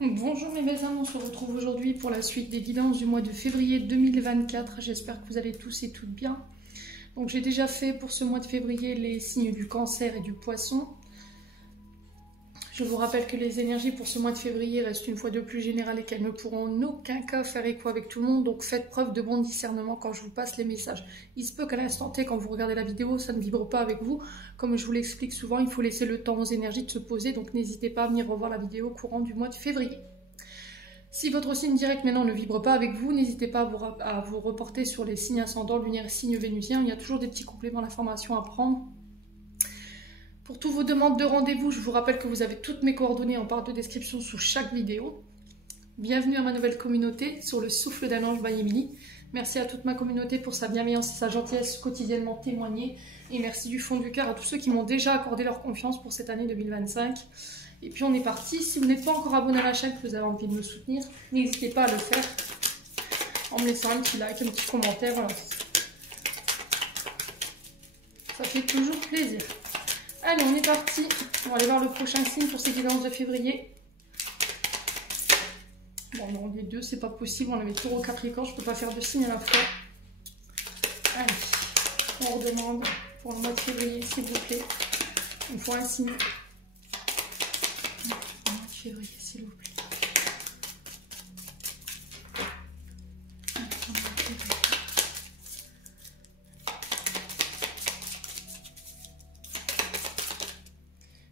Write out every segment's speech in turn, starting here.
Bonjour mes belles âmes, on se retrouve aujourd'hui pour la suite des guidances du mois de février 2024. J'espère que vous allez tous et toutes bien. Donc j'ai déjà fait pour ce mois de février les signes du Cancer et du Poisson. Je vous rappelle que les énergies pour ce mois de février restent une fois de plus générales et qu'elles ne pourront en aucun cas faire écho avec tout le monde. Donc faites preuve de bon discernement quand je vous passe les messages. Il se peut qu'à l'instant T, quand vous regardez la vidéo, ça ne vibre pas avec vous. Comme je vous l'explique souvent, il faut laisser le temps aux énergies de se poser. Donc n'hésitez pas à venir revoir la vidéo courant du mois de février. Si votre signe direct maintenant ne vibre pas avec vous, n'hésitez pas à vous reporter sur les signes ascendants, lunaires et signes vénusiens. Il y a toujours des petits compléments d'information à prendre. Pour toutes vos demandes de rendez-vous, je vous rappelle que vous avez toutes mes coordonnées en barre de description sous chaque vidéo. Bienvenue à ma nouvelle communauté sur le souffle d'un ange by Émilie. Merci à toute ma communauté pour sa bienveillance et sa gentillesse quotidiennement témoignée. Et merci du fond du cœur à tous ceux qui m'ont déjà accordé leur confiance pour cette année 2025. Et puis on est parti. Si vous n'êtes pas encore abonné à la chaîne, que vous avez envie de me soutenir, n'hésitez pas à le faire en me laissant un petit like, un petit commentaire. Voilà. Ça fait toujours plaisir. Allez, on est parti. On va aller voir le prochain signe pour ces guidances de février. Bon, non, les deux, c'est pas possible. On avait Taureau, Capricorne, je peux pas faire deux signes à la fois. Allez, on redemande pour le mois de février, s'il vous plaît. Il me faut un signe. Pour le mois de février, s'il vous plaît.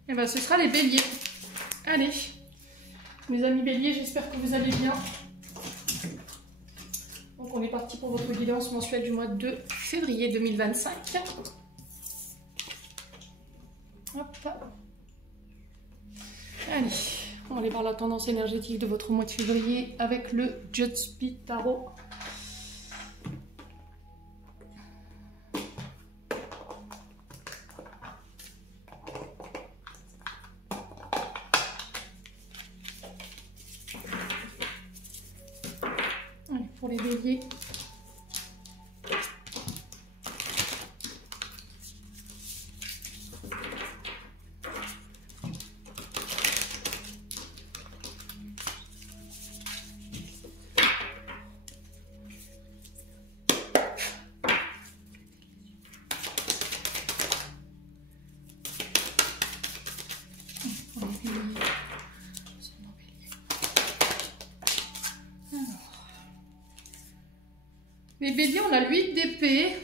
Et bien, ce sera les béliers. Allez, mes amis béliers, j'espère que vous allez bien. Donc, on est parti pour votre guidance mensuelle du mois de février 2025. Hop. Allez, on va aller voir la tendance énergétique de votre mois de février avec le Judge Tarot. Pour les béliers. Les béliers, on a le 8 d'épée.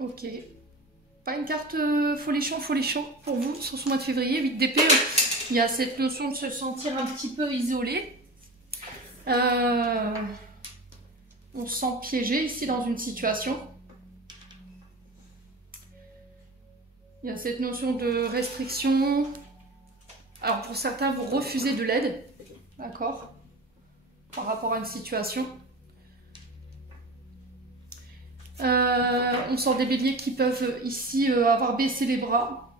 Ok. Pas une carte folichon pour vous sur ce mois de février. 8 d'épée, il y a cette notion de se sentir un petit peu isolé. On se sent piégé ici dans une situation. Il y a cette notion de restriction. Alors pour certains, vous refusez de l'aide. D'accord ? Par rapport à une situation. On sent des béliers qui peuvent ici avoir baissé les bras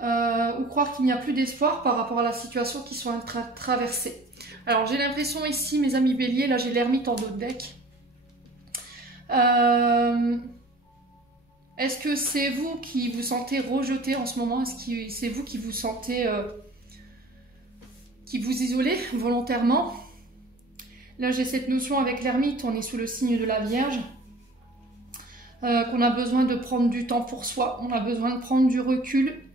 ou croire qu'il n'y a plus d'espoir par rapport à la situation qu'ils sont en train de traverser. Alors j'ai l'impression ici, mes amis béliers, là j'ai l'ermite en dos de deck. Est-ce que c'est vous qui vous sentez rejeté en ce moment? Est-ce que c'est vous qui vous sentez... qui vous isolez volontairement? Là, j'ai cette notion avec l'ermite, on est sous le signe de la Vierge, qu'on a besoin de prendre du temps pour soi, on a besoin de prendre du recul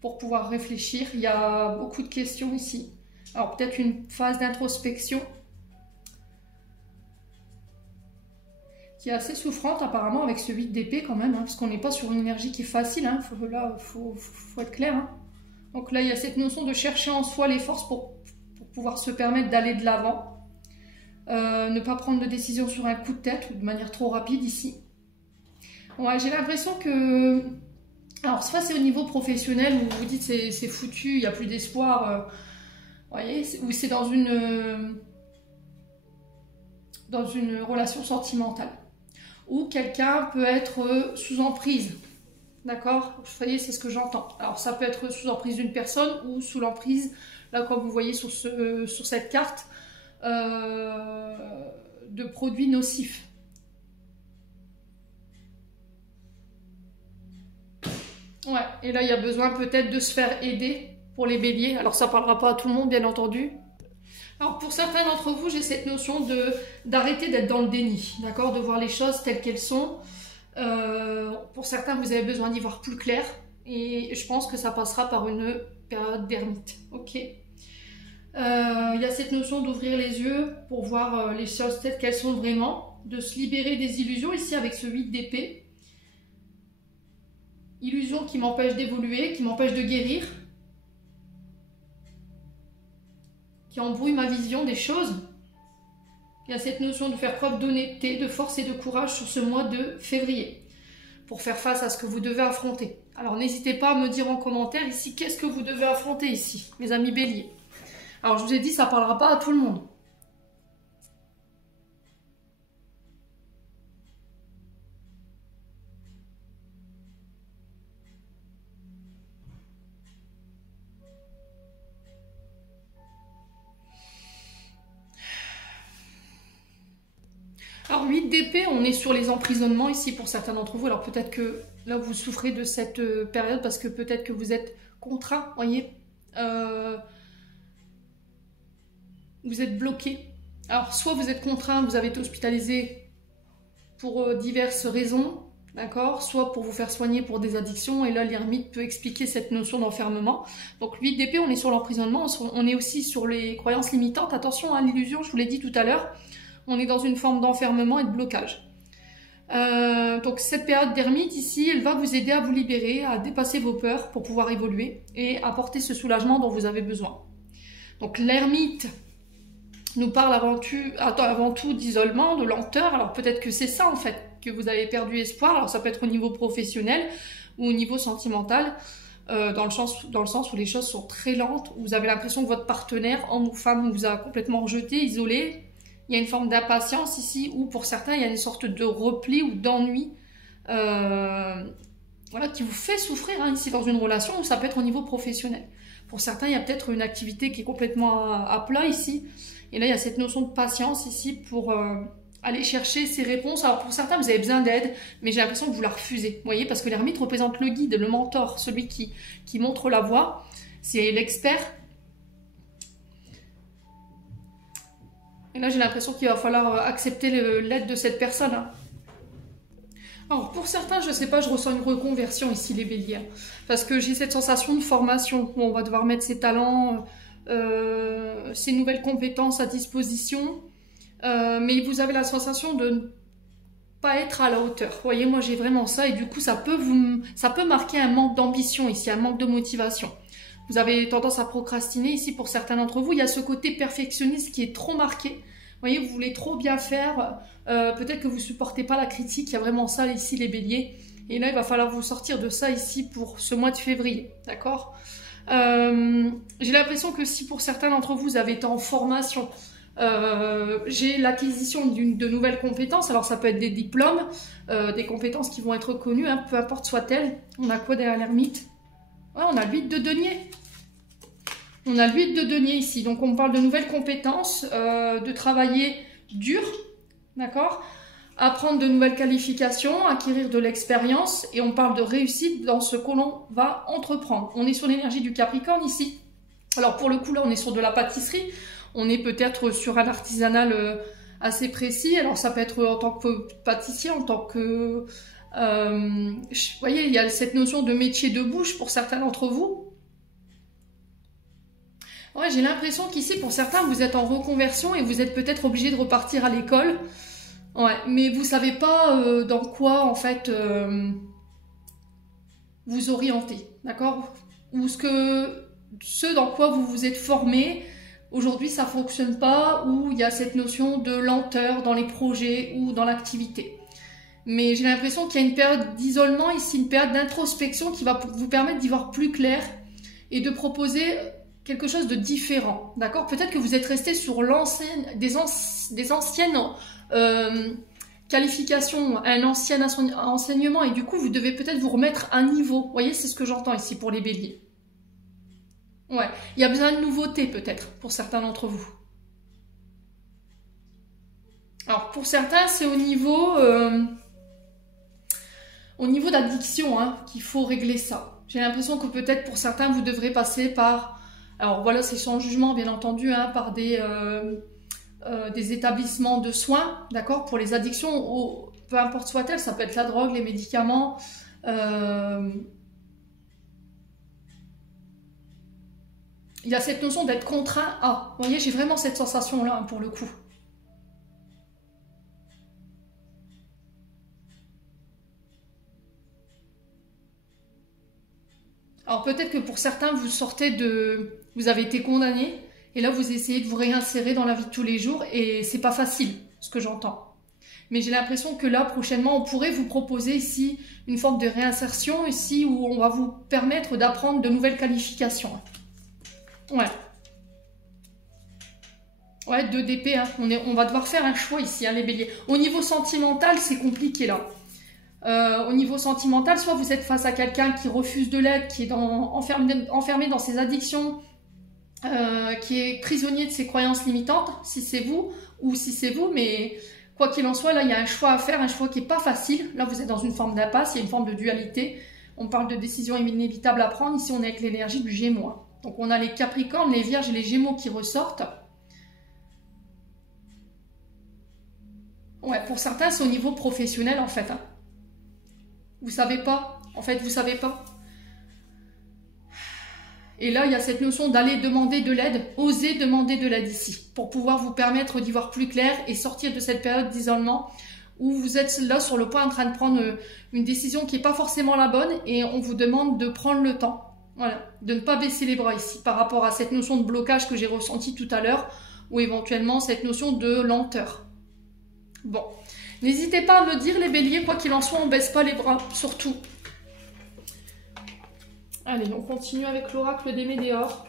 pour pouvoir réfléchir. Il y a beaucoup de questions ici. Alors, peut-être une phase d'introspection qui est assez souffrante apparemment avec ce 8 d'épée quand même, hein, parce qu'on n'est pas sur une énergie qui est facile, hein, là, faut être clair. Hein. Donc là, il y a cette notion de chercher en soi les forces pour pouvoir se permettre d'aller de l'avant. Ne pas prendre de décision sur un coup de tête ou de manière trop rapide ici. Ouais, j'ai l'impression que... Alors, soit c'est au niveau professionnel où vous vous dites c'est foutu, il n'y a plus d'espoir. Voyez, ou c'est dans une relation sentimentale. Ou quelqu'un peut être sous emprise. D'accord? Vous voyez, c'est ce que j'entends. Alors, ça peut être sous emprise d'une personne ou sous l'emprise, là, comme vous voyez sur cette carte, de produits nocifs. Ouais, et là, il y a besoin peut-être de se faire aider pour les béliers. Alors, ça ne parlera pas à tout le monde, bien entendu. Alors, pour certains d'entre vous, j'ai cette notion d'arrêter d'être dans le déni, d'accord? De voir les choses telles qu'elles sont. Pour certains, vous avez besoin d'y voir plus clair. Et je pense que ça passera par une période d'ermite, ok? Il y a cette notion d'ouvrir les yeux pour voir les choses telles qu'elles sont vraiment, de se libérer des illusions, ici avec ce 8 d'épée. Illusions qui m'empêchent d'évoluer, qui m'empêchent de guérir, qui embrouillent ma vision des choses. Il y a cette notion de faire preuve d'honnêteté, de force et de courage sur ce mois de février, pour faire face à ce que vous devez affronter. Alors n'hésitez pas à me dire en commentaire ici, qu'est-ce que vous devez affronter ici, mes amis béliers. Alors je vous ai dit, ça ne parlera pas à tout le monde. Alors 8 d'épée, on est sur les emprisonnements ici pour certains d'entre vous. Alors peut-être que là vous souffrez de cette période parce que peut-être que vous êtes contraint, voyez. Vous êtes bloqué. Alors soit vous êtes contraint, vous avez été hospitalisé pour diverses raisons, d'accord, soit pour vous faire soigner pour des addictions, et là l'ermite peut expliquer cette notion d'enfermement. Donc 8 d'épée, on est sur l'emprisonnement, on est aussi sur les croyances limitantes. Attention à l'illusion, je vous l'ai dit tout à l'heure. On est dans une forme d'enfermement et de blocage. Donc cette période d'ermite ici, elle va vous aider à vous libérer, à dépasser vos peurs pour pouvoir évoluer et apporter ce soulagement dont vous avez besoin. Donc l'ermite nous parle avant tout d'isolement, de lenteur. Alors peut-être que c'est ça en fait, que vous avez perdu espoir. Alors ça peut être au niveau professionnel ou au niveau sentimental, dans le sens où les choses sont très lentes, où vous avez l'impression que votre partenaire, homme ou femme, vous a complètement rejeté, isolé. Il y a une forme d'impatience ici, où pour certains, il y a une sorte de repli ou d'ennui voilà, qui vous fait souffrir hein, ici dans une relation, ou ça peut être au niveau professionnel. Pour certains, il y a peut-être une activité qui est complètement à plat ici. Et là, il y a cette notion de patience ici pour aller chercher ces réponses. Alors pour certains, vous avez besoin d'aide, mais j'ai l'impression que vous la refusez. Vous voyez, parce que l'ermite représente le guide, le mentor, celui qui montre la voie. C'est l'expert. Et là, j'ai l'impression qu'il va falloir accepter l'aide de cette personne. Hein. Alors, pour certains, je ne sais pas, je ressens une reconversion ici, les béliers. Parce que j'ai cette sensation de formation, où on va devoir mettre ses talents, ses nouvelles compétences à disposition. Mais vous avez la sensation de ne pas être à la hauteur. Vous voyez, moi, j'ai vraiment ça. Et du coup, ça peut marquer un manque d'ambition ici, un manque de motivation. Vous avez tendance à procrastiner ici pour certains d'entre vous. Il y a ce côté perfectionniste qui est trop marqué. Vous voyez, vous voulez trop bien faire. Peut-être que vous ne supportez pas la critique. Il y a vraiment ça ici, les béliers. Et là, il va falloir vous sortir de ça ici pour ce mois de février. D'accord ? J'ai l'impression que si pour certains d'entre vous, vous avez été en formation, j'ai l'acquisition de nouvelles compétences. Alors, ça peut être des diplômes, des compétences qui vont être reconnues, hein, peu importe soit-elles. On a quoi derrière l'ermite ? Ouais, on a le 8 de denier. On a le 8 de denier ici. Donc, on parle de nouvelles compétences, de travailler dur, d'accord ? Apprendre de nouvelles qualifications, acquérir de l'expérience. Et on parle de réussite dans ce que l'on va entreprendre. On est sur l'énergie du Capricorne ici. Alors, pour le coup, là, on est sur de la pâtisserie. On est peut-être sur un artisanal assez précis. Alors, ça peut être en tant que pâtissier, en tant que... vous voyez, il y a cette notion de métier de bouche pour certains d'entre vous. Ouais, j'ai l'impression qu'ici, pour certains, vous êtes en reconversion et vous êtes peut-être obligé de repartir à l'école. Ouais, mais vous ne savez pas dans quoi, en fait, vous orienter, d'accord ? Ou ce dans quoi vous vous êtes formé, aujourd'hui, ça ne fonctionne pas, ou il y a cette notion de lenteur dans les projets ou dans l'activité. Mais j'ai l'impression qu'il y a une période d'isolement ici, une période d'introspection qui va vous permettre d'y voir plus clair et de proposer quelque chose de différent, d'accord ? Peut-être que vous êtes resté sur des anciennes qualifications, un ancien enseignement, et du coup, vous devez peut-être vous remettre à niveau. Vous voyez, c'est ce que j'entends ici pour les béliers. Ouais, il y a besoin de nouveautés peut-être pour certains d'entre vous. Alors, pour certains, c'est au niveau au niveau d'addiction, hein, qu'il faut régler ça. J'ai l'impression que peut-être pour certains, vous devrez passer par... Alors voilà, c'est sans jugement, bien entendu, hein, par des établissements de soins, d'accord, pour les addictions, peu importe soit-elle, ça peut être la drogue, les médicaments... Il y a cette notion d'être contraint à. Vous voyez, j'ai vraiment cette sensation-là, hein, pour le coup. Alors peut-être que pour certains, vous sortez de... Vous avez été condamné, et là, vous essayez de vous réinsérer dans la vie de tous les jours, et c'est pas facile, ce que j'entends. Mais j'ai l'impression que là, prochainement, on pourrait vous proposer ici une forme de réinsertion, ici, où on va vous permettre d'apprendre de nouvelles qualifications. Ouais. Ouais, 2 d'épée, hein. On va devoir faire un choix ici, hein, les béliers. Au niveau sentimental, c'est compliqué, là. Au niveau sentimental, soit vous êtes face à quelqu'un qui refuse de l'aide, qui est enfermé dans ses addictions, qui est prisonnier de ses croyances limitantes, si c'est vous, ou si c'est vous, mais quoi qu'il en soit, là, il y a un choix à faire, un choix qui n'est pas facile. Là, vous êtes dans une forme d'impasse, il y a une forme de dualité. On parle de décisions inévitables à prendre. Ici, on est avec l'énergie du Gémeaux, hein. Donc, on a les Capricornes, les Vierges et les Gémeaux qui ressortent. Ouais, pour certains, c'est au niveau professionnel, en fait, hein. Vous savez pas. En fait, vous savez pas. Et là, il y a cette notion d'aller demander de l'aide, oser demander de l'aide ici, pour pouvoir vous permettre d'y voir plus clair et sortir de cette période d'isolement où vous êtes là sur le point en train de prendre une décision qui n'est pas forcément la bonne et on vous demande de prendre le temps. Voilà, de ne pas baisser les bras ici par rapport à cette notion de blocage que j'ai ressenti tout à l'heure ou éventuellement cette notion de lenteur. Bon, n'hésitez pas à me dire les béliers, quoi qu'il en soit, on ne baisse pas les bras, surtout. Allez, on continue avec l'oracle des Médéors.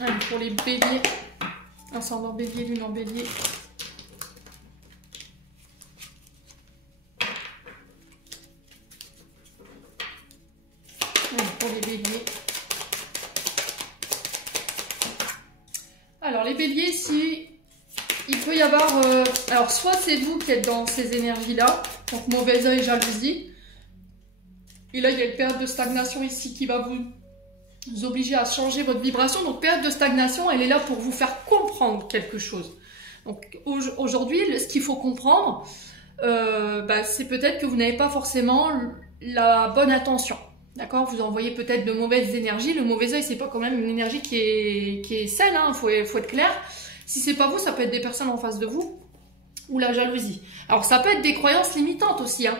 Allez, pour les béliers, ascendant bélier, lune en bélier. Allez, pour les béliers. Alors, les béliers, si il peut y avoir... alors, soit c'est vous qui êtes dans ces énergies-là, donc mauvais œil, jalousie. Et là, il y a une période de stagnation ici qui va vous obliger à changer votre vibration. Donc, période de stagnation, elle est là pour vous faire comprendre quelque chose. Donc, aujourd'hui, ce qu'il faut comprendre, c'est peut-être que vous n'avez pas forcément la bonne intention. D'accord? Vous envoyez peut-être de mauvaises énergies. Le mauvais œil, c'est pas quand même une énergie qui est saine, hein, faut être clair. Si c'est pas vous, ça peut être des personnes en face de vous ou la jalousie. Alors, ça peut être des croyances limitantes aussi, hein.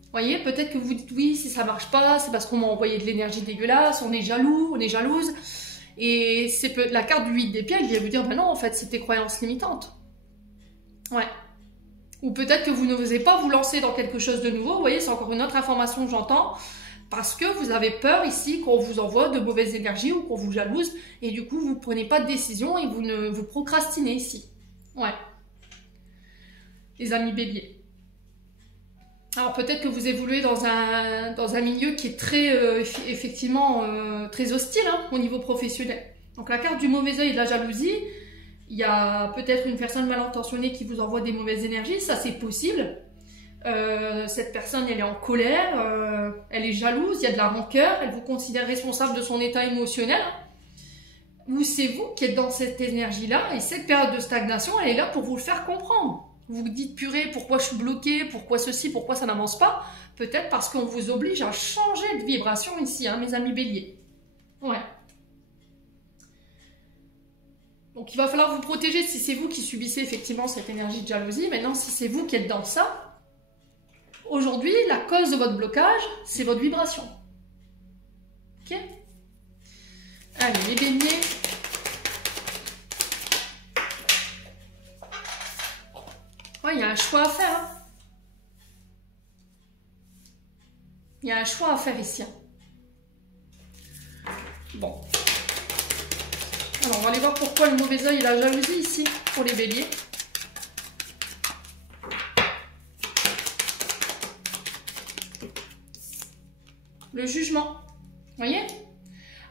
Vous voyez, peut-être que vous dites oui, si ça marche pas, c'est parce qu'on m'a envoyé de l'énergie dégueulasse, on est jaloux, on est jalouse. Et c'est la carte du 8 d'épée, elle vient vous dire, ben non, en fait, c'est tes croyances limitantes. Ouais. Ou peut-être que vous n'osez pas vous lancer dans quelque chose de nouveau. Vous voyez, c'est encore une autre information que j'entends. Parce que vous avez peur ici qu'on vous envoie de mauvaises énergies ou qu'on vous jalouse. Et du coup, vous ne prenez pas de décision et vous procrastinez ici. Ouais. Les amis béliers. Alors peut-être que vous évoluez dans un milieu qui est très, effectivement, très hostile, hein, au niveau professionnel. Donc la carte du mauvais œil et de la jalousie, il y a peut-être une personne mal intentionnée qui vous envoie des mauvaises énergies, ça c'est possible. Cette personne, elle est en colère, elle est jalouse, il y a de la rancœur, elle vous considère responsable de son état émotionnel. Ou c'est vous qui êtes dans cette énergie-là, et cette période de stagnation, elle est là pour vous le faire comprendre. Vous vous dites, purée, pourquoi je suis bloquée, pourquoi ceci, pourquoi ça n'avance pas? Peut-être parce qu'on vous oblige à changer de vibration ici, hein, mes amis béliers. Ouais. Donc il va falloir vous protéger si c'est vous qui subissez effectivement cette énergie de jalousie. Maintenant, si c'est vous qui êtes dans ça, aujourd'hui, la cause de votre blocage, c'est votre vibration. Ok? Allez, les béliers. Ouais, il y a un choix à faire. Hein. Il y a un choix à faire ici. Hein. Bon. Alors, on va aller voir pourquoi le mauvais œil et la jalousie ici, pour les béliers. Le jugement. Vous voyez?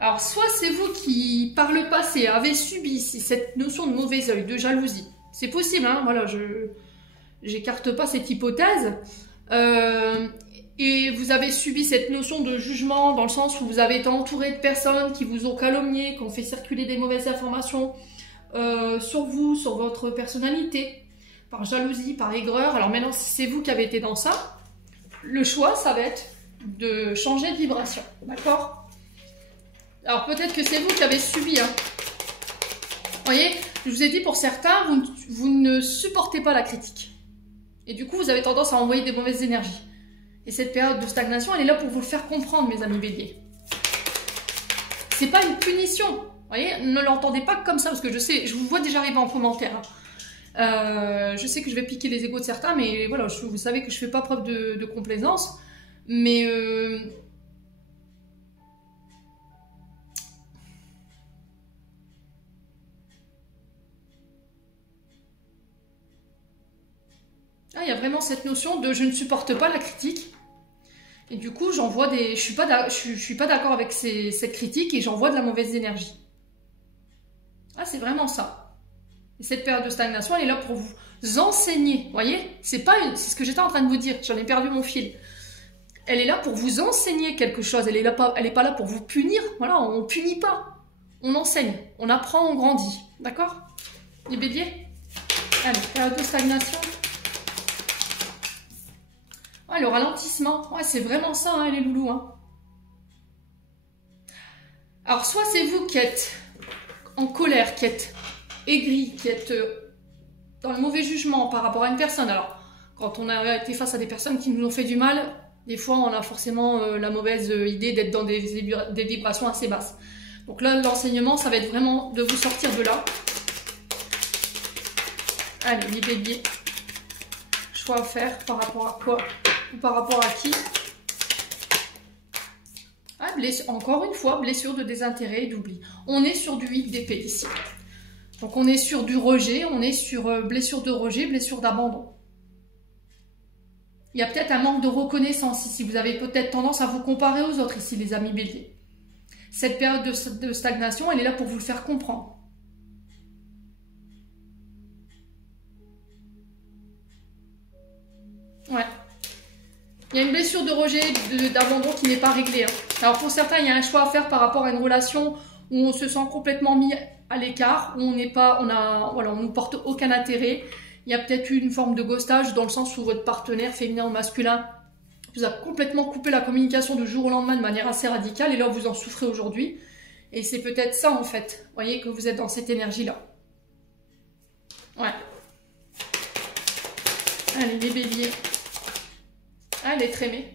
Alors, soit c'est vous qui, par le passé, avez subi cette notion de mauvais œil, de jalousie. C'est possible, hein, voilà, je j'écarte pas cette hypothèse. Et vous avez subi cette notion de jugement dans le sens où vous avez été entouré de personnes qui vous ont calomnié, qui ont fait circuler des mauvaises informations sur vous, sur votre personnalité, par jalousie, par aigreur. Alors maintenant, si c'est vous qui avez été dans ça, le choix, ça va être de changer de vibration, d'accord? Alors peut-être que c'est vous qui avez subi, hein. Vous voyez, je vous ai dit, pour certains, vous ne supportez pas la critique. Et du coup, vous avez tendance à envoyer des mauvaises énergies. Et cette période de stagnation, elle est là pour vous le faire comprendre, mes amis béliers. C'est pas une punition. Vous voyez, ne l'entendez pas comme ça, parce que je sais, je vous vois déjà arriver en commentaire. Je sais que je vais piquer les égos de certains, mais voilà, vous savez que je fais pas preuve de complaisance. Mais il y a vraiment cette notion de je ne supporte pas la critique. Et du coup, j'envoie des. Je suis pas d'accord avec cette critique et j'envoie de la mauvaise énergie. Ah, c'est vraiment ça. Et cette période de stagnation, elle est là pour vous enseigner. Vous voyez, c'est ce que j'étais en train de vous dire. J'en ai perdu mon fil. Elle est là pour vous enseigner quelque chose. Elle est pas là pour vous punir. Voilà, on punit pas. On enseigne. On apprend, on grandit. D'accord? Les béliers? Allez, période de stagnation. Ouais, le ralentissement, ouais, c'est vraiment ça, hein, les loulous. Hein. Alors, soit c'est vous qui êtes en colère, qui êtes aigri, qui êtes dans le mauvais jugement par rapport à une personne. Alors, quand on a été face à des personnes qui nous ont fait du mal, des fois, on a forcément la mauvaise idée d'être dans des vibrations assez basses. Donc là, l'enseignement, ça va être vraiment de vous sortir de là. Allez, les béliers. Choix à faire par rapport à quoi? Ou par rapport à qui? Ah, encore une fois, blessure de désintérêt et d'oubli. On est sur du 8 d'épée ici. Donc on est sur du rejet, on est sur blessure de rejet, blessure d'abandon. Il y a peut-être un manque de reconnaissance ici. Vous avez peut-être tendance à vous comparer aux autres ici, les amis béliers. Cette période de stagnation, elle est là pour vous le faire comprendre. Ouais. Il y a une blessure de rejet, d'abandon qui n'est pas réglée. Hein. Alors pour certains, il y a un choix à faire par rapport à une relation où on se sent complètement mis à l'écart, où on n'est pas, on ne porte aucun intérêt. Il y a peut-être eu une forme de ghostage dans le sens où votre partenaire féminin ou masculin vous a complètement coupé la communication du jour au lendemain de manière assez radicale et là vous en souffrez aujourd'hui. Et c'est peut-être ça en fait, vous voyez, que vous êtes dans cette énergie-là. Ouais. Allez, les béliers. Allez, être aimé.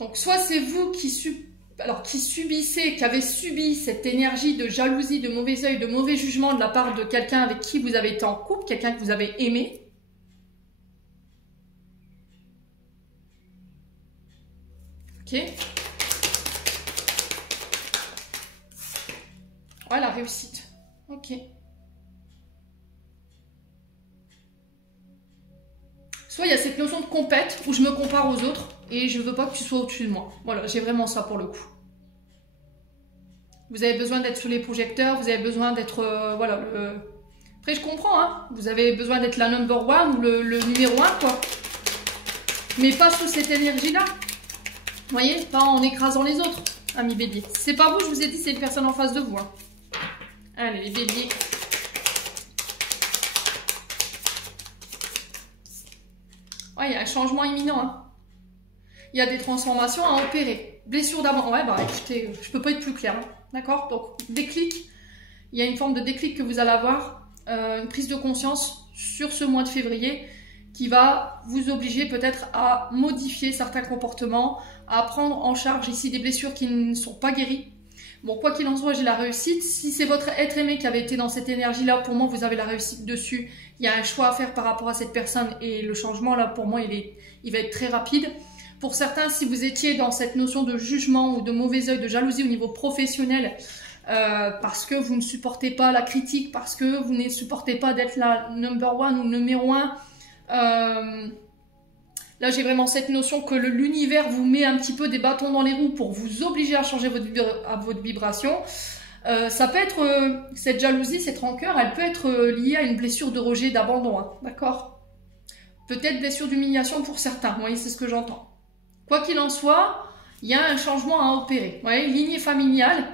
Donc, soit c'est vous qui subissez, qui avez subi cette énergie de jalousie, de mauvais œil, de mauvais jugement de la part de quelqu'un avec qui vous avez été en couple, quelqu'un que vous avez aimé. Ok. Ouais, la réussite. Ok. Soit il y a cette notion de compète où je me compare aux autres et je veux pas que tu sois au-dessus de moi. Voilà, j'ai vraiment ça pour le coup. Vous avez besoin d'être sous les projecteurs, vous avez besoin d'être... voilà, Après, je comprends, hein. Vous avez besoin d'être la number one ou le numéro 1, quoi. Mais pas sous cette énergie-là. Vous voyez, pas en écrasant les autres, amis béliers. C'est pas vous, je vous ai dit, c'est une personne en face de vous. Hein. Allez, les béliers. Ouais, il y a un changement imminent. Hein. Il y a des transformations à opérer. Blessure d'abandon. Ouais, bah écoutez, je peux pas être plus clair. Hein. D'accord? Donc, déclic. Il y a une forme de déclic que vous allez avoir. Une prise de conscience sur ce mois de février qui va vous obliger peut-être à modifier certains comportements, à prendre en charge ici des blessures qui ne sont pas guéries. Bon, quoi qu'il en soit, j'ai la réussite. Si c'est votre être aimé qui avait été dans cette énergie-là, pour moi, vous avez la réussite dessus. Il y a un choix à faire par rapport à cette personne et le changement, là, pour moi, il va être très rapide. Pour certains, si vous étiez dans cette notion de jugement ou de mauvais œil, de jalousie au niveau professionnel, parce que vous ne supportez pas la critique, parce que vous ne supportez pas d'être la number one ou numéro 1, Là, j'ai vraiment cette notion que l'univers vous met un petit peu des bâtons dans les roues pour vous obliger à changer votre vibration. Ça peut être, cette jalousie, cette rancœur, elle peut être liée à une blessure de rejet, d'abandon, hein, d'accord? Peut-être blessure d'humiliation pour certains, vous voyez, c'est ce que j'entends. Quoi qu'il en soit, il y a un changement à opérer. Vous voyez, lignée familiale,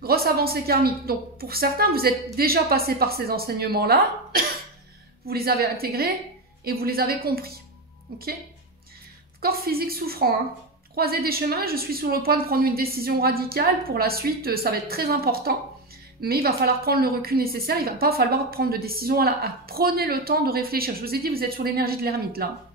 grosse avancée karmique. Donc, pour certains, vous êtes déjà passé par ces enseignements-là, vous les avez intégrés et vous les avez compris. Ok? Corps physique souffrant, hein. Croiser des chemins, je suis sur le point de prendre une décision radicale. Pour la suite, ça va être très important. Mais il va falloir prendre le recul nécessaire. Il ne va pas falloir prendre de décision à la hâte. Prenez le temps de réfléchir. Je vous ai dit, vous êtes sur l'énergie de l'ermite, là.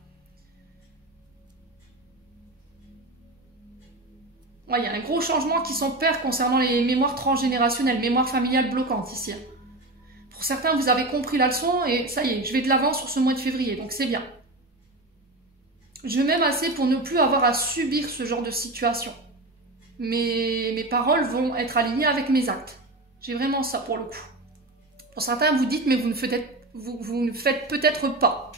Ouais, il y a un gros changement qui s'opère concernant les mémoires transgénérationnelles, mémoires familiales bloquantes, ici. Pour certains, vous avez compris la leçon et ça y est, je vais de l'avant sur ce mois de février. Donc, c'est bien. Je m'aime assez pour ne plus avoir à subir ce genre de situation. Mes paroles vont être alignées avec mes actes. J'ai vraiment ça pour le coup. Pour certains, vous dites, mais vous ne faites peut-être pas.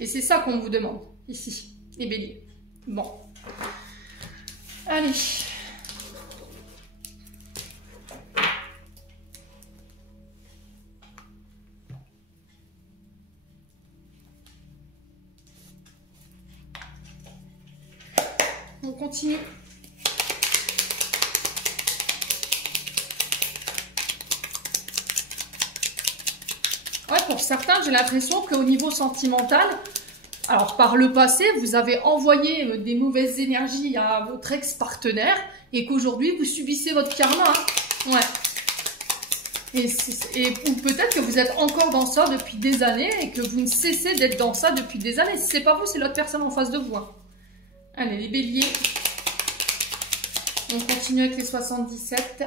Et c'est ça qu'on vous demande, ici, les béliers. Bon. Allez. On continue. Ouais, pour certains, j'ai l'impression qu'au niveau sentimental, alors par le passé, vous avez envoyé des mauvaises énergies à votre ex-partenaire et qu'aujourd'hui, vous subissez votre karma. Hein. Ouais. Ou peut-être que vous êtes encore dans ça depuis des années et que vous ne cessez d'être dans ça depuis des années. Si c'est pas vous, c'est l'autre personne en face de vous. Hein. Allez, les béliers. On continue avec les 77.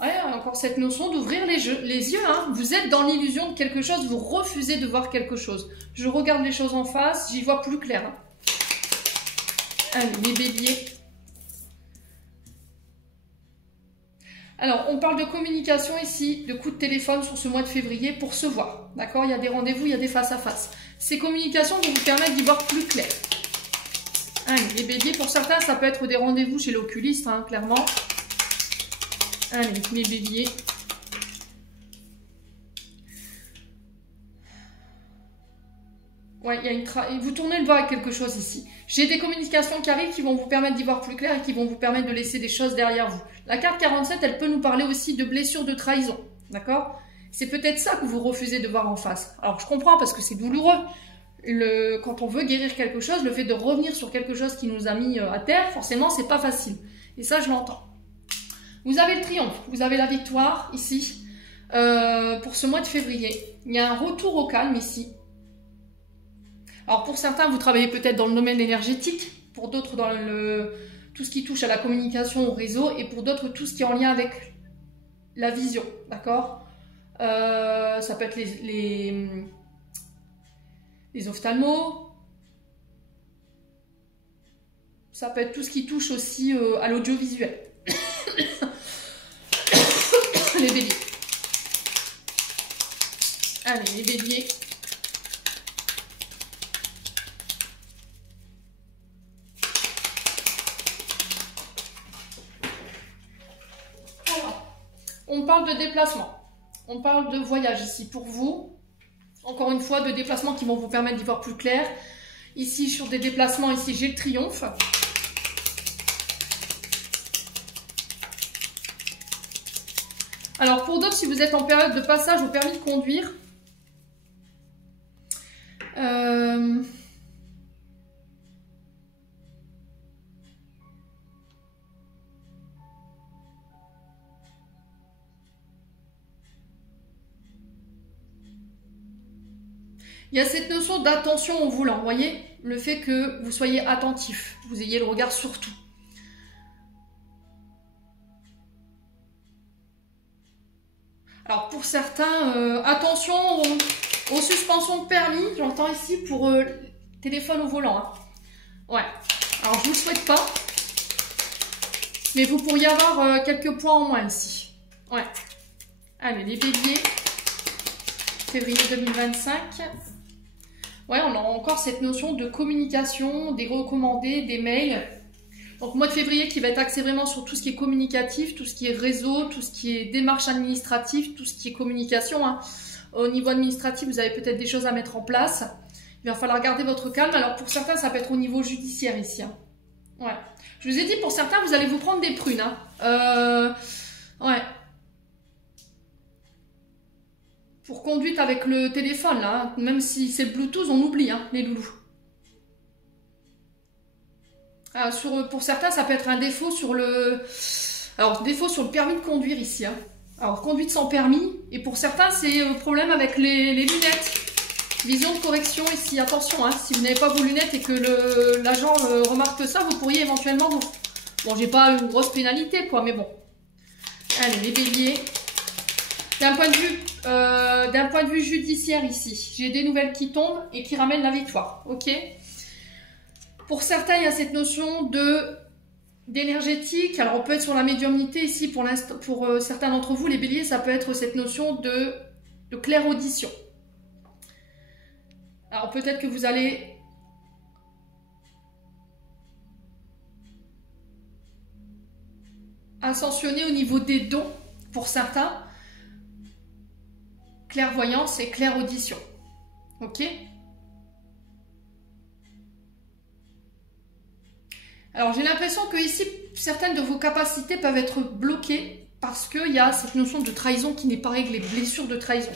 Ouais, encore cette notion d'ouvrir les yeux. Hein. Vous êtes dans l'illusion de quelque chose, vous refusez de voir quelque chose. Je regarde les choses en face, j'y vois plus clair. Hein. Allez, les béliers. Alors, on parle de communication ici, de coups de téléphone sur ce mois de février pour se voir. D'accord? Il y a des rendez-vous, il y a des face-à-face. Ces communications vont vous permettre d'y voir plus clair. Allez, les béliers, pour certains, ça peut être des rendez-vous chez l'oculiste, hein, clairement. Allez, les béliers. Ouais, il y a vous tournez le bas avec quelque chose ici. J'ai des communications qui arrivent qui vont vous permettre d'y voir plus clair et qui vont vous permettre de laisser des choses derrière vous. La carte 47, elle peut nous parler aussi de blessures de trahison. D'accord? C'est peut-être ça que vous refusez de voir en face. Alors, je comprends parce que c'est douloureux. Quand on veut guérir quelque chose, le fait de revenir sur quelque chose qui nous a mis à terre, forcément, c'est pas facile. Et ça, je l'entends. Vous avez le triomphe, vous avez la victoire ici pour ce mois de février. Il y a un retour au calme ici. Alors pour certains, vous travaillez peut-être dans le domaine énergétique, pour d'autres dans tout ce qui touche à la communication, au réseau, et pour d'autres tout ce qui est en lien avec la vision, d'accord? Ça peut être les ophtalmos, ça peut être tout ce qui touche aussi à l'audiovisuel. Les béliers. Allez, les béliers. Alors, on parle de déplacement. On parle de voyage ici pour vous. Encore une fois, de déplacements qui vont vous permettre d'y voir plus clair. Ici, sur des déplacements, ici, j'ai le triomphe. Alors, pour d'autres, si vous êtes en période de passage au permis de conduire, il y a cette notion d'attention au volant, vous voyez? Le fait que vous soyez attentif, vous ayez le regard sur tout. Alors pour certains, attention aux suspensions de permis, j'entends ici pour téléphone au volant. Hein. Ouais, alors je ne vous le souhaite pas, mais vous pourriez avoir quelques points en moins ici. Ouais, allez les béliers, février 2025. Ouais, on a encore cette notion de communication, des recommandés, des mails. Donc, mois de février qui va être axé vraiment sur tout ce qui est communicatif, tout ce qui est réseau, tout ce qui est démarche administrative, tout ce qui est communication. Hein. Au niveau administratif, vous avez peut-être des choses à mettre en place. Il va falloir garder votre calme. Alors, pour certains, ça peut être au niveau judiciaire ici. Hein. Ouais. Je vous ai dit, pour certains, vous allez vous prendre des prunes. Hein. Ouais. Pour conduite avec le téléphone, là. Hein. Même si c'est le Bluetooth, on oublie, hein, les loulous. Pour certains, ça peut être un défaut sur le... Alors, défaut sur le permis de conduire ici. Hein. Alors, conduite sans permis. Et pour certains, c'est problème avec les lunettes. Vision de correction ici. Attention, hein, si vous n'avez pas vos lunettes et que l'agent remarque ça, vous pourriez éventuellement... Bon, j'ai pas une grosse pénalité, quoi, mais bon. Allez, les béliers. D'un point de vue judiciaire ici, j'ai des nouvelles qui tombent et qui ramènent la victoire. Ok ? Pour certains, il y a cette notion d'énergétique. Alors, on peut être sur la médiumnité ici. Pour certains d'entre vous, les béliers, ça peut être cette notion de clairaudition. Alors, peut-être que vous allez ascensionner au niveau des dons. Pour certains, clairvoyance et clairaudition. Ok ? Alors, j'ai l'impression que ici, certaines de vos capacités peuvent être bloquées parce qu'il y a cette notion de trahison qui n'est pas réglée, blessure de trahison.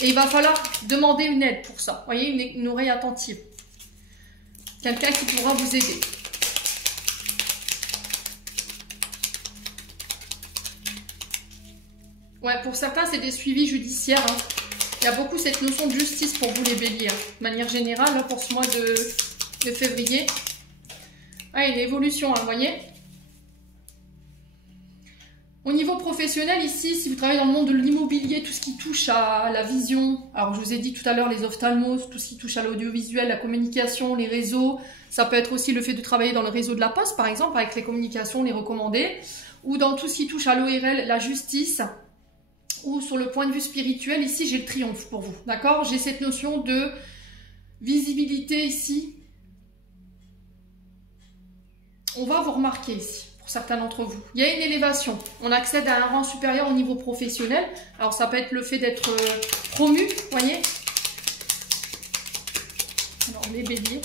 Et il va falloir demander une aide pour ça. Vous voyez, une oreille attentive. Quelqu'un qui pourra vous aider. Ouais, pour certains, c'est des suivis judiciaires. Hein. Il y a beaucoup cette notion de justice pour vous, les béliers. Hein. De manière générale, là, pour ce mois de février. Ah, une évolution, hein, vous voyez. Au niveau professionnel, ici, si vous travaillez dans le monde de l'immobilier, tout ce qui touche à la vision, alors je vous ai dit tout à l'heure les ophtalmos, tout ce qui touche à l'audiovisuel, la communication, les réseaux, ça peut être aussi le fait de travailler dans le réseau de la Poste, par exemple, avec les communications, les recommandés, ou dans tout ce qui touche à l'ORL, la justice, ou sur le point de vue spirituel, ici, j'ai le triomphe pour vous, d'accord? J'ai cette notion de visibilité ici. On va vous remarquer ici, pour certains d'entre vous. Il y a une élévation. On accède à un rang supérieur au niveau professionnel. Alors, ça peut être le fait d'être promu, vous voyez. Alors, les béliers.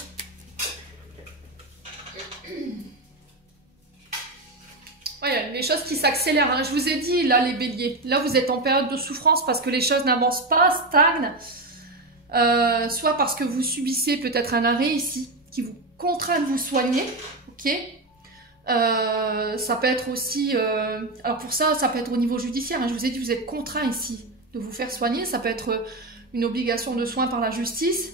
Ouais, les choses qui s'accélèrent. Hein. Je vous ai dit, là, les béliers. Là, vous êtes en période de souffrance parce que les choses n'avancent pas, stagnent. Soit parce que vous subissez peut-être un arrêt ici qui vous contraint de vous soigner. Ok, ça peut être aussi, alors pour ça, ça peut être au niveau judiciaire. Hein, je vous ai dit, vous êtes contraint ici de vous faire soigner. Ça peut être une obligation de soins par la justice.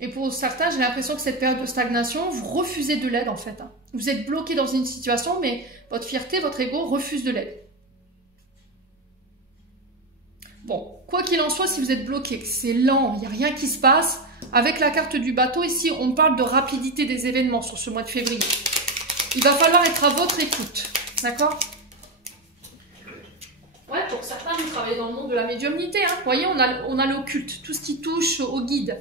Et pour certains, j'ai l'impression que cette période de stagnation, vous refusez de l'aide en fait. Hein. Vous êtes bloqué dans une situation, mais votre fierté, votre ego refuse de l'aide. Bon, quoi qu'il en soit, si vous êtes bloqué, que c'est lent, il n'y a rien qui se passe, avec la carte du bateau, ici, on parle de rapidité des événements sur ce mois de février. Il va falloir être à votre écoute, d'accord? Ouais, pour certains, vous travaillez dans le monde de la médiumnité. Hein. Vous voyez, on a l'occulte, tout ce qui touche au guide.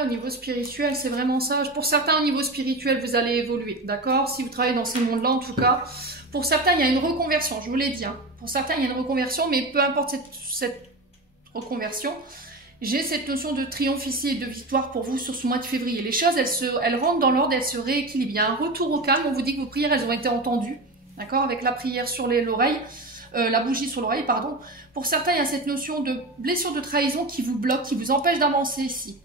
Au niveau spirituel, c'est vraiment ça. Pour certains, au niveau spirituel, vous allez évoluer, d'accord? Si vous travaillez dans ces mondes-là, en tout cas. Pour certains, il y a une reconversion, je vous l'ai dit. Hein. Pour certains, il y a une reconversion, mais peu importe cette reconversion, j'ai cette notion de triomphe ici et de victoire pour vous sur ce mois de février. Les choses, elles rentrent dans l'ordre, elles se rééquilibrent. Il y a un retour au calme, on vous dit que vos prières, elles ont été entendues, d'accord? Avec la prière sur l'oreille. La bougie sur l'oreille, pardon. Pour certains, il y a cette notion de blessure de trahison qui vous bloque, qui vous empêche d'avancer ici.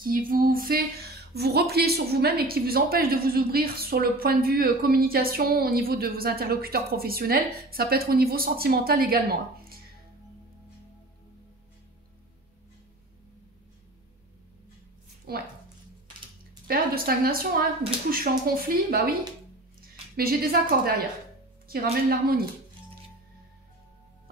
Qui vous fait vous repliez sur vous-même et qui vous empêche de vous ouvrir sur le point de vue communication au niveau de vos interlocuteurs professionnels. Ça peut être au niveau sentimental également. Ouais. Période de stagnation, hein. Du coup je suis en conflit, bah oui. Mais j'ai des accords derrière qui ramènent l'harmonie.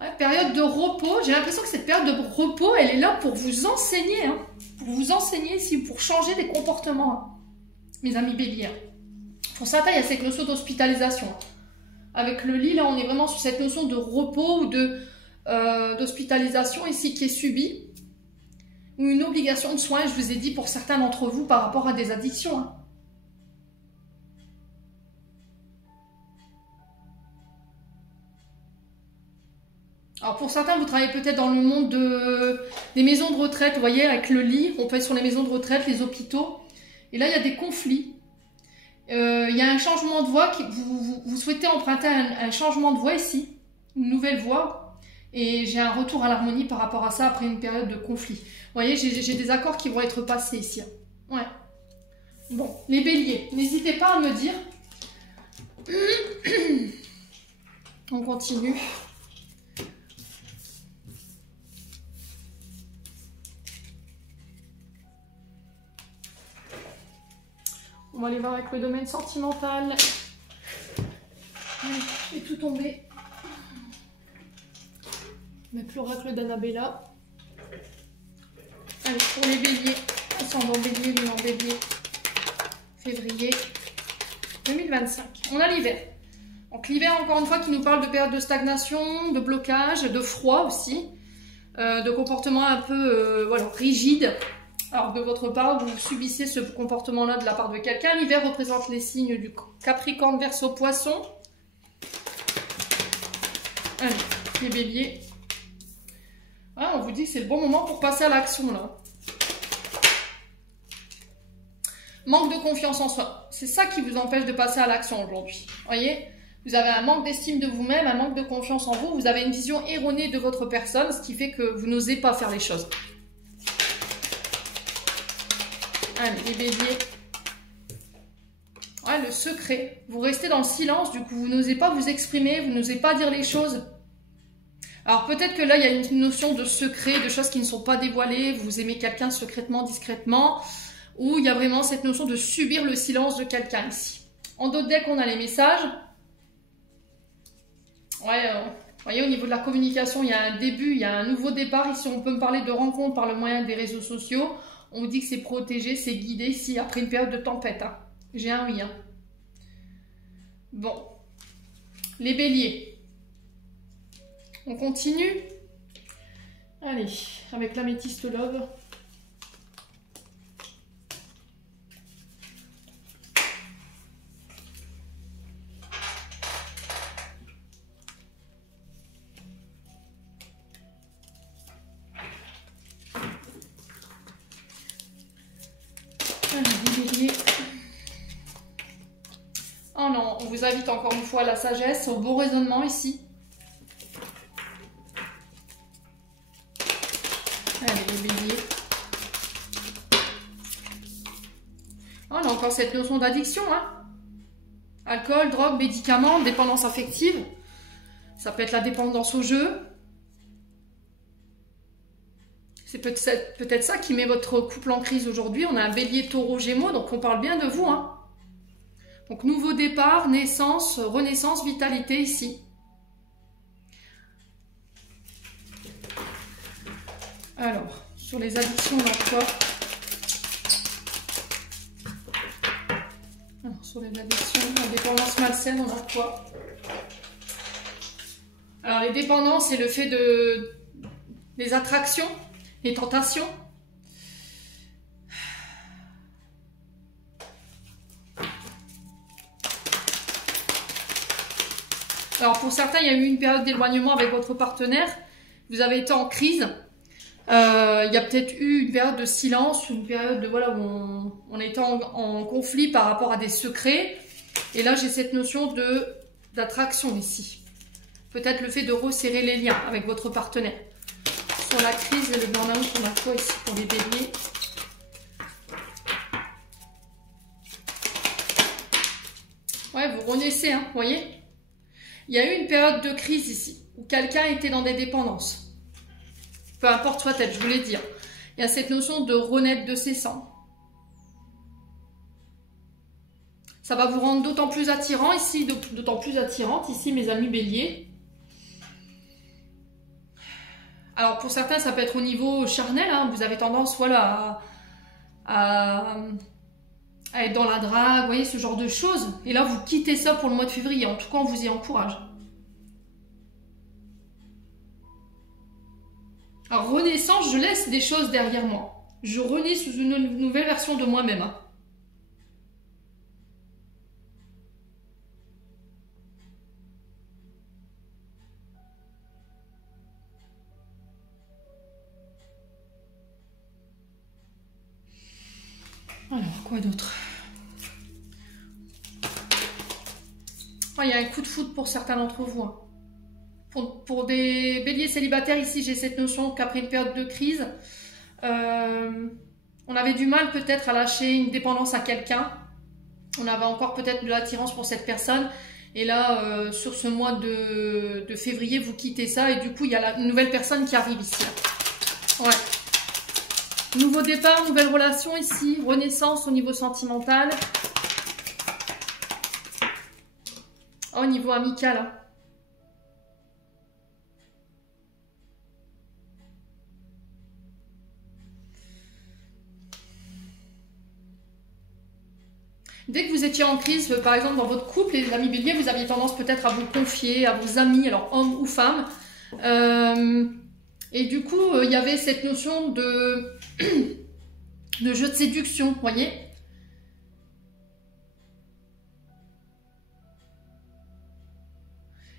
Ouais, période de repos, j'ai l'impression que cette période de repos, elle est là pour vous enseigner, hein. Pour vous enseigner ici, pour changer des comportements, hein, mes amis béliers. Pour certains, il y a cette notion d'hospitalisation. Avec le lit, là, on est vraiment sur cette notion de repos ou d'hospitalisation ici qui est subie. Ou une obligation de soins, je vous ai dit, pour certains d'entre vous, par rapport à des addictions, hein. Alors pour certains, vous travaillez peut-être dans le monde des maisons de retraite, vous voyez, avec le lit, on peut être sur les maisons de retraite, les hôpitaux. Et là, il y a des conflits. Il y a un changement de voie, vous souhaitez emprunter un changement de voie ici, une nouvelle voie. Et j'ai un retour à l'harmonie par rapport à ça après une période de conflit. Vous voyez, j'ai des accords qui vont être passés ici. Ouais. Bon, les béliers, n'hésitez pas à me dire. On continue. On va aller voir avec le domaine sentimental. Allez, je vais tout tomber. Mettre l'oracle d'Annabella. Allez, pour les béliers, ascendant bélier, lunan bélier, février 2025. On a l'hiver. Donc l'hiver, encore une fois, qui nous parle de période de stagnation, de blocage, de froid aussi, de comportement un peu voilà, rigide. Alors de votre part, vous subissez ce comportement-là de la part de quelqu'un. L'hiver représente les signes du Capricorne, Verseau, Poisson. Allez, les béliers. Ah, on vous dit que c'est le bon moment pour passer à l'action là. Manque de confiance en soi. C'est ça qui vous empêche de passer à l'action aujourd'hui. Voyez, vous avez un manque d'estime de vous-même, un manque de confiance en vous. Vous avez une vision erronée de votre personne, ce qui fait que vous n'osez pas faire les choses. Allez, les béliers. Ouais, le secret. Vous restez dans le silence, du coup, vous n'osez pas vous exprimer, vous n'osez pas dire les choses. Alors peut-être que là, il y a une notion de secret, de choses qui ne sont pas dévoilées, vous aimez quelqu'un secrètement, discrètement, ou il y a vraiment cette notion de subir le silence de quelqu'un ici. En d'autres decks, on a les messages. Ouais, vous voyez, au niveau de la communication, il y a un début, il y a un nouveau départ. Ici, on peut me parler de rencontres par le moyen des réseaux sociaux. On vous dit que c'est protégé, c'est guidé ici, après une période de tempête. Hein. J'ai un oui. Hein. Bon. Les béliers. On continue. Allez, avec l'améthyste love. Oh non, on vous invite encore une fois à la sagesse, au beau raisonnement ici. Allez, les béliers. Oh, on a encore cette notion d'addiction, hein. Alcool, drogue, médicaments, dépendance affective. Ça peut être la dépendance au jeu. C'est peut-être ça qui met votre couple en crise aujourd'hui. On a un bélier, taureau, gémeaux, donc on parle bien de vous, hein. Donc, nouveau départ, naissance, renaissance, vitalité ici. Alors, sur les addictions, on a quoi? Alors, sur les addictions, la dépendance malsaine, on a quoi? Alors, les dépendances, c'est le fait des attractions, les tentations. Alors pour certains, il y a eu une période d'éloignement avec votre partenaire. Vous avez été en crise. Il y a peut-être eu une période de silence, une période de, voilà, où on était en conflit par rapport à des secrets. Et là, j'ai cette notion d'attraction ici. Peut-être le fait de resserrer les liens avec votre partenaire. Sur la crise et le burn-out, on a quoi ici pour les béliers? renaissez, hein, vous voyez? Il y a eu une période de crise ici, où quelqu'un était dans des dépendances. Peu importe soit-elle, je vous l'ai dit. Il y a cette notion de renaître de ses cendres. Ça va vous rendre d'autant plus attirant ici, d'autant plus attirante ici, mes amis béliers. Alors pour certains, ça peut être au niveau charnel, hein, vous avez tendance, voilà, à être dans la drague, vous voyez, ce genre de choses. Et là, vous quittez ça pour le mois de février. En tout cas, on vous y encourage. Alors, renaissance, je laisse des choses derrière moi. Je renais sous une nouvelle version de moi-même. Hein. Alors, quoi d'autre? Oh, il y a un coup de foudre pour certains d'entre vous. Hein. Pour des béliers célibataires, ici, j'ai cette notion qu'après une période de crise, on avait du mal peut-être à lâcher une dépendance à quelqu'un. On avait encore peut-être de l'attirance pour cette personne. Et là, sur ce mois de février, vous quittez ça. Et du coup, il y a une nouvelle personne qui arrive ici. Ouais. Nouveau départ, nouvelle relation ici, renaissance au niveau sentimental. Au niveau amical. Hein. Dès que vous étiez en crise, par exemple dans votre couple, les amis béliers, vous aviez tendance peut-être à vous confier à vos amis, alors hommes ou femmes. Et du coup, il y avait cette notion de jeu de séduction, vous voyez.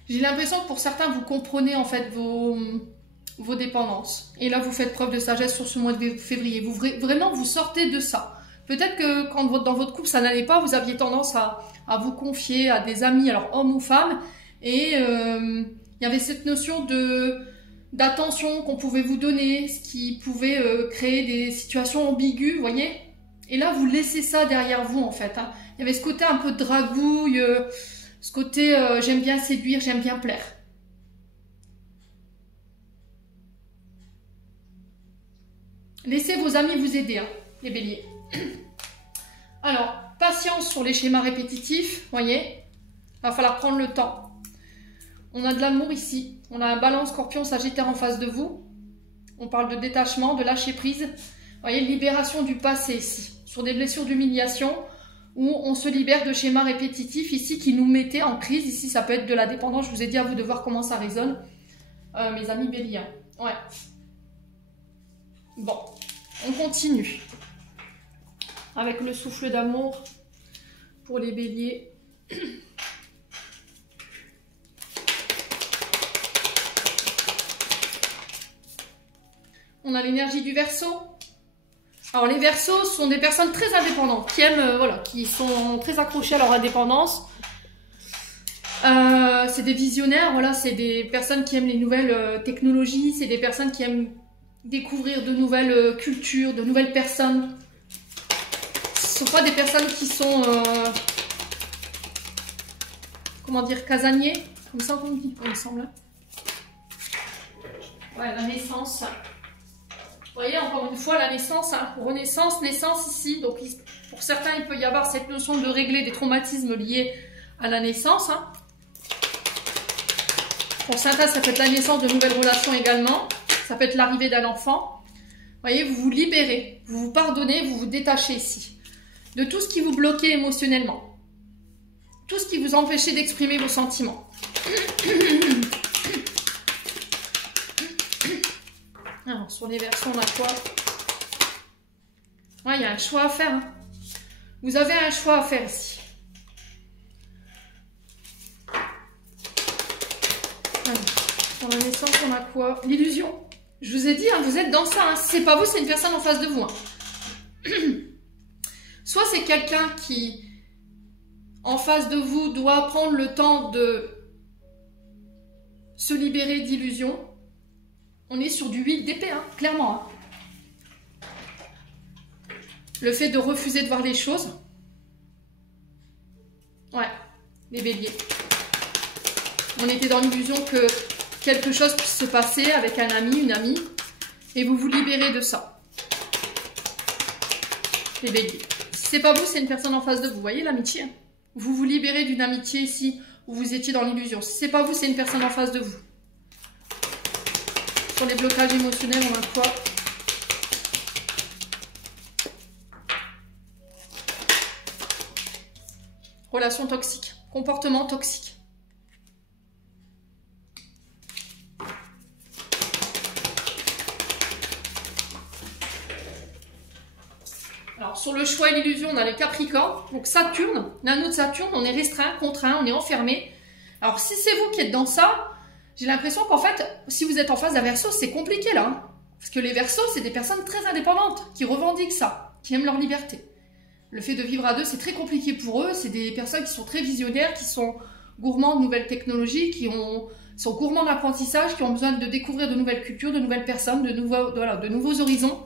J'ai l'impression que pour certains, vous comprenez en fait vos dépendances. Et là, vous faites preuve de sagesse sur ce mois de février. Vraiment, vous sortez de ça. Peut-être que quand dans votre couple, ça n'allait pas, vous aviez tendance à vous confier à des amis, alors hommes ou femmes. Et il y avait cette notion d'attention qu'on pouvait vous donner, ce qui pouvait créer des situations ambiguës, vous voyez. Et là, vous laissez ça derrière vous, en fait. Hein. Il y avait ce côté un peu de dragouille, ce côté j'aime bien séduire, j'aime bien plaire. Laissez vos amis vous aider, hein, les béliers. Alors, patience sur les schémas répétitifs, vous voyez. Il va falloir prendre le temps. On a de l'amour ici. On a un balance scorpion sagittaire en face de vous. On parle de détachement, de lâcher prise. Vous voyez, libération du passé ici. Sur des blessures d'humiliation où on se libère de schémas répétitifs ici qui nous mettaient en crise. Ici, ça peut être de la dépendance. Je vous ai dit à vous de voir comment ça résonne. Mes amis béliers. Ouais. Bon, on continue. Avec le souffle d'amour pour les béliers. On a l'énergie du Verseau. Alors les Verseaux sont des personnes très indépendantes, qui aiment, voilà, qui sont très accrochées à leur indépendance. C'est des visionnaires, voilà, c'est des personnes qui aiment les nouvelles technologies, c'est des personnes qui aiment découvrir de nouvelles cultures, de nouvelles personnes. Ce ne sont pas des personnes qui sont, comment dire, casaniers, comme ça qu'on dit, il me semble. Ouais, la naissance. Vous voyez, encore une fois, la naissance, hein, renaissance, naissance ici. Donc, pour certains, il peut y avoir cette notion de régler des traumatismes liés à la naissance. Hein. Pour certains, ça peut être la naissance de nouvelles relations également. Ça peut être l'arrivée d'un enfant. Vous voyez, vous vous libérez, vous vous pardonnez, vous vous détachez ici. De tout ce qui vous bloquait émotionnellement. Tout ce qui vous empêchait d'exprimer vos sentiments. Alors, sur les versions, on a quoi? Ouais, il y a un choix à faire. Hein. Vous avez un choix à faire ici. Alors, sur la naissance, on a quoi? L'illusion. Je vous ai dit, hein, vous êtes dans ça. Hein. Si c'est pas vous, c'est une personne en face de vous. Hein. Soit c'est quelqu'un qui, en face de vous, doit prendre le temps de se libérer d'illusions. On est sur du 8 d'épée, hein, clairement. Hein. Le fait de refuser de voir les choses. Ouais. les béliers. On était dans l'illusion que quelque chose puisse se passer avec un ami, une amie, et vous vous libérez de ça. Les béliers. Si c'est pas vous, c'est une personne en face de vous. Vous voyez l'amitié? Vous vous libérez d'une amitié ici où vous étiez dans l'illusion. Si c'est pas vous, c'est une personne en face de vous. Sur les blocages émotionnels, on a quoi? Relation toxique, comportement toxique. Alors sur le choix et l'illusion, on a les Capricornes, donc Saturne, l'anneau de Saturne, on est restreint, contraint, on est enfermé. Alors si c'est vous qui êtes dans ça, j'ai l'impression qu'en fait, si vous êtes en face d'un Verseau, c'est compliqué là. Hein, parce que les Verseaux, c'est des personnes très indépendantes, qui revendiquent ça, qui aiment leur liberté. Le fait de vivre à deux, c'est très compliqué pour eux. C'est des personnes qui sont très visionnaires, qui sont gourmands de nouvelles technologies, qui sont gourmands d'apprentissage, qui ont besoin de découvrir de nouvelles cultures, de nouvelles personnes, de nouveaux horizons.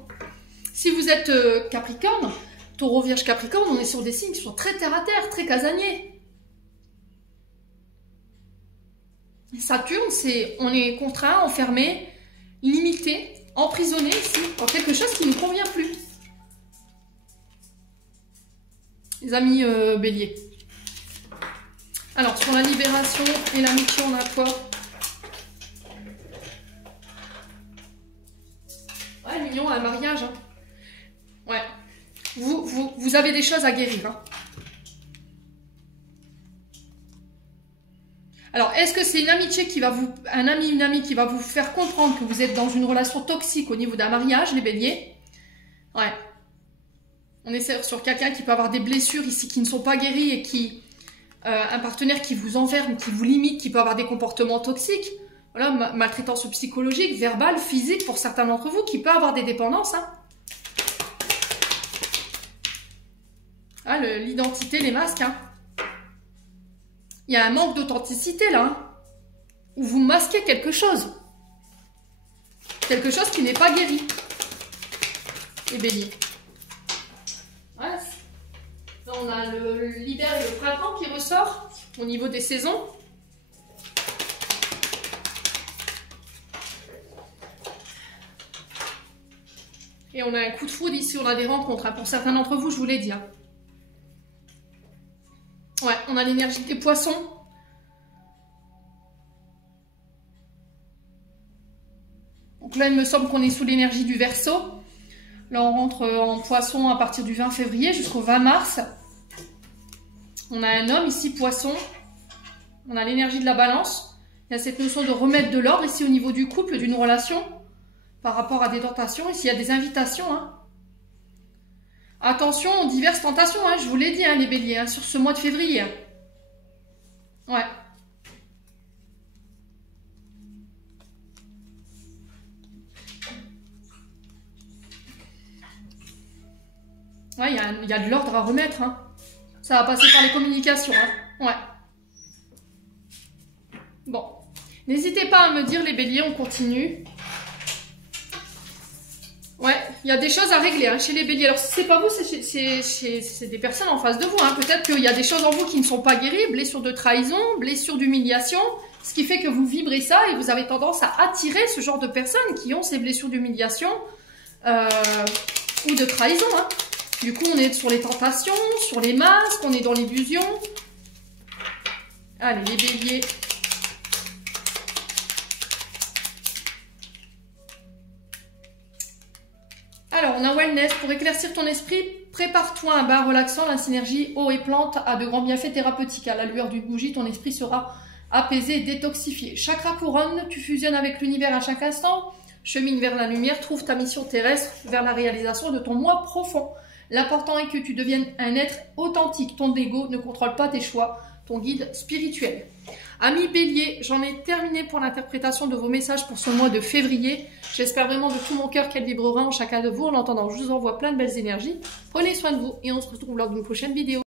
Si vous êtes Capricorne, Taureau, Vierge, Capricorne, on est sur des signes qui sont très terre à terre, très casaniers. Saturne, on est contraint, enfermé, limité, emprisonné ici, dans quelque chose qui ne nous convient plus. Les amis béliers. Alors, sur la libération et l'amitié, on a quoi? Ouais, mignon, un mariage. Hein. Ouais. Vous avez des choses à guérir. Hein. Alors, est-ce que c'est une amitié qui va un ami, une amie qui va vous faire comprendre que vous êtes dans une relation toxique au niveau d'un mariage, les béliers? Ouais. On est sur quelqu'un qui peut avoir des blessures ici qui ne sont pas guéries et qui... un partenaire qui vous enferme, qui vous limite, qui peut avoir des comportements toxiques. Voilà, maltraitance psychologique, verbale, physique pour certains d'entre vous, qui peut avoir des dépendances. Hein. Ah, l'identité, les masques. Hein. Il y a un manque d'authenticité là. Hein, où vous masquez quelque chose. Quelque chose qui n'est pas guéri. Les béliers. Ouais, là, on a l'hiver et le printemps qui ressort au niveau des saisons. Et on a un coup de foudre ici, on a des rencontres. Hein. Pour certains d'entre vous, je vous l'ai dit. Hein. Ouais, on a l'énergie des poissons. Donc là, il me semble qu'on est sous l'énergie du Verseau. Là, on rentre en poisson à partir du 20 février jusqu'au 20 mars. On a un homme ici, poisson. On a l'énergie de la balance. Il y a cette notion de remettre de l'ordre ici au niveau du couple, d'une relation, par rapport à des tentations. Ici, il y a des invitations. Hein. Attention aux diverses tentations, hein, je vous l'ai dit, hein, les béliers, hein, sur ce mois de février. Ouais. Ouais, il y a de l'ordre à remettre. Hein. Ça va passer par les communications. Hein. Ouais. Bon. N'hésitez pas à me dire, les béliers, on continue. Ouais, il y a des choses à régler hein, chez les béliers. Alors, si c'est pas vous, c'est des personnes en face de vous. Hein. Peut-être qu'il y a des choses en vous qui ne sont pas guéries. Blessures de trahison, blessures d'humiliation. Ce qui fait que vous vibrez ça et vous avez tendance à attirer ce genre de personnes qui ont ces blessures d'humiliation ou de trahison. Hein. Du coup, on est sur les tentations, sur les masques, on est dans l'illusion. Allez, les béliers. Alors, on a wellness. Pour éclaircir ton esprit, prépare-toi un bain relaxant. La synergie eau et plante a de grands bienfaits thérapeutiques. À la lueur d'une bougie, ton esprit sera apaisé et détoxifié. Chakra couronne, tu fusionnes avec l'univers à chaque instant. Chemine vers la lumière, trouve ta mission terrestre vers la réalisation de ton moi profond. L'important est que tu deviennes un être authentique. Ton ego ne contrôle pas tes choix, ton guide spirituel. Amis béliers, j'en ai terminé pour l'interprétation de vos messages pour ce mois de février. J'espère vraiment de tout mon cœur qu'elle vibrera en chacun de vous. En l'entendant, je vous envoie plein de belles énergies. Prenez soin de vous et on se retrouve lors d'une prochaine vidéo.